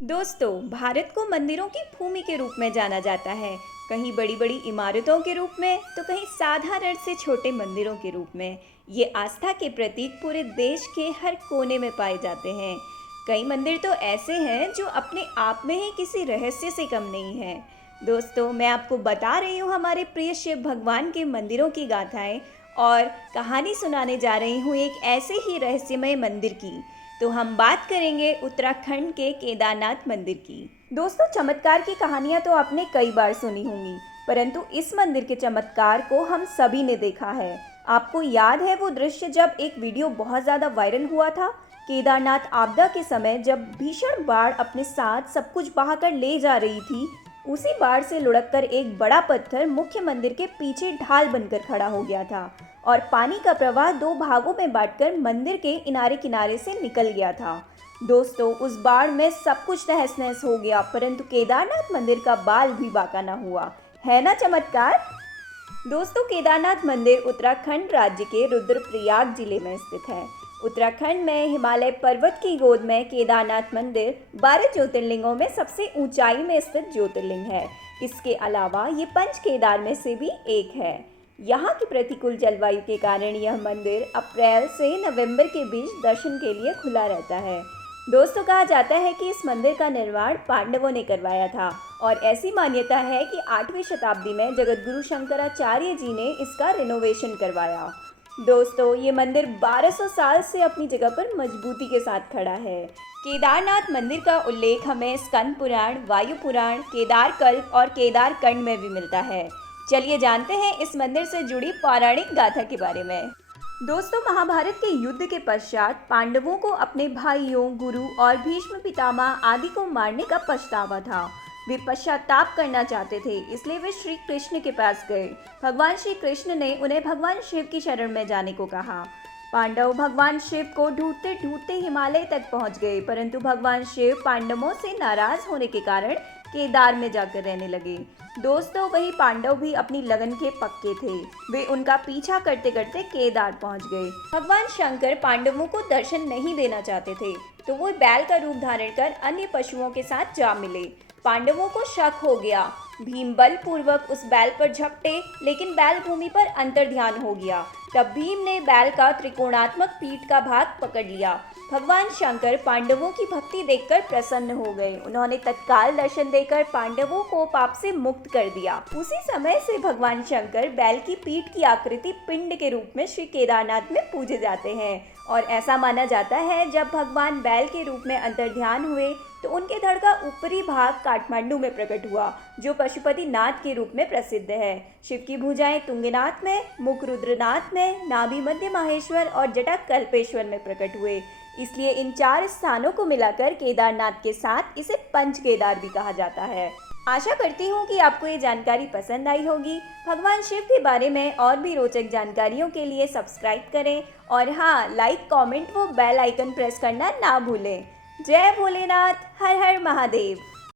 दोस्तों, भारत को मंदिरों की भूमि के रूप में जाना जाता है। कहीं बड़ी बड़ी इमारतों के रूप में तो कहीं साधारण से छोटे मंदिरों के रूप में। ये आस्था के प्रतीक पूरे देश के हर कोने में पाए जाते हैं। कई मंदिर तो ऐसे हैं जो अपने आप में ही किसी रहस्य से कम नहीं हैं। दोस्तों, मैं आपको बता रही हूँ हमारे प्रिय शिव भगवान के मंदिरों की गाथाएं और कहानी सुनाने जा रही हूँ एक ऐसे ही रहस्यमय मंदिर की। तो हम बात करेंगे उत्तराखंड के केदारनाथ मंदिर की। दोस्तों, चमत्कार की कहानियां तो आपने कई बार सुनी होंगी, परंतु इस मंदिर के चमत्कार को हम सभी ने देखा है। आपको याद है वो दृश्य जब एक वीडियो बहुत ज़्यादा वायरल हुआ था? केदारनाथ आपदा के समय जब भीषण बाढ़ अपने साथ सब कुछ बहाकर ले जा रही थी, उसी बाढ़ से लुढ़ककर एक बड़ा पत्थर मुख्य मंदिर के पीछे ढाल बनकर खड़ा हो गया था और पानी का प्रवाह दो भागों में बांटकर मंदिर के किनारे किनारे से निकल गया था। दोस्तों, उस बाढ़ में सब कुछ तहस नहस हो गया, परंतु केदारनाथ मंदिर का बाल भी बांका ना हुआ। है ना चमत्कार? दोस्तों, केदारनाथ मंदिर उत्तराखंड राज्य के रुद्रप्रयाग जिले में स्थित है। उत्तराखंड में हिमालय पर्वत की गोद में केदारनाथ मंदिर 12 ज्योतिर्लिंगों में सबसे ऊंचाई में स्थित ज्योतिर्लिंग है। इसके अलावा ये पंच केदार में से भी एक है। यहाँ की प्रतिकूल जलवायु के कारण यह मंदिर अप्रैल से नवंबर के बीच दर्शन के लिए खुला रहता है। दोस्तों, कहा जाता है कि इस मंदिर का निर्माण पांडवों ने करवाया था और ऐसी मान्यता है कि 8वीं शताब्दी में जगतगुरु शंकराचार्य जी ने इसका रिनोवेशन करवाया। दोस्तों, ये मंदिर 1200 साल से अपनी जगह पर मजबूती के साथ खड़ा है। केदारनाथ मंदिर का उल्लेख हमें स्कंद पुराण, वायु पुराण, केदार कल्प और केदार कंड में भी मिलता है। चलिए जानते हैं इस मंदिर से जुड़ी पौराणिक गाथा के बारे में। दोस्तों, महाभारत के युद्ध के पश्चात पांडवों को अपने भाइयों, गुरु और भीष्म पितामह आदि को मारने का पछतावा था। वे पश्चाताप करना चाहते थे, इसलिए वे श्री कृष्ण के पास गए। भगवान श्री कृष्ण ने उन्हें भगवान शिव की शरण में जाने को कहा। पांडव भगवान शिव को ढूंढते ढूंढते हिमालय तक पहुंच गए, परंतु भगवान शिव पांडवों से नाराज होने के कारण केदार में जाकर रहने लगे। दोस्तों, वही पांडव भी अपनी लगन के पक्के थे। वे उनका पीछा करते करते केदार पहुंच गए। भगवान शंकर पांडवों को दर्शन नहीं देना चाहते थे, तो वो बैल का रूप धारण कर अन्य पशुओं के साथ जा मिले। पांडवों को शक हो गया। भीम बलपूर्वक उस बैल पर झपटे, लेकिन बैल भूमि पर अंतर्ध्यान हो गया। तब भीम ने बैल का त्रिकोणात्मक पीठ का भाग पकड़ लिया। भगवान शंकर पांडवों की भक्ति देखकर प्रसन्न हो गए। उन्होंने तत्काल दर्शन देकर पांडवों को पाप से मुक्त कर दिया। उसी समय से भगवान शंकर बैल की पीठ की आकृति पिंड के रूप में श्री केदारनाथ में पूजे जाते हैं और ऐसा माना जाता है जब भगवान बैल के रूप में अंतर्ध्यान हुए तो उनके धड़ का ऊपरी भाग काठमांडू में प्रकट हुआ, जो पशुपति नाथ के रूप में प्रसिद्ध है। शिव की भुजाएं तुंगनाथ में, मुख रुद्रनाथ में, नाभि मध्य माहेश्वर और जटा कल्पेश्वर में प्रकट हुए। इसलिए इन 4 स्थानों को मिलाकर केदारनाथ के साथ इसे पंच केदार भी कहा जाता है। आशा करती हूँ कि आपको ये जानकारी पसंद आई होगी। भगवान शिव के बारे में और भी रोचक जानकारियों के लिए सब्सक्राइब करें और हाँ, लाइक, कमेंट व बेल आइकन प्रेस करना ना भूलें। जय भोलेनाथ, हर हर महादेव।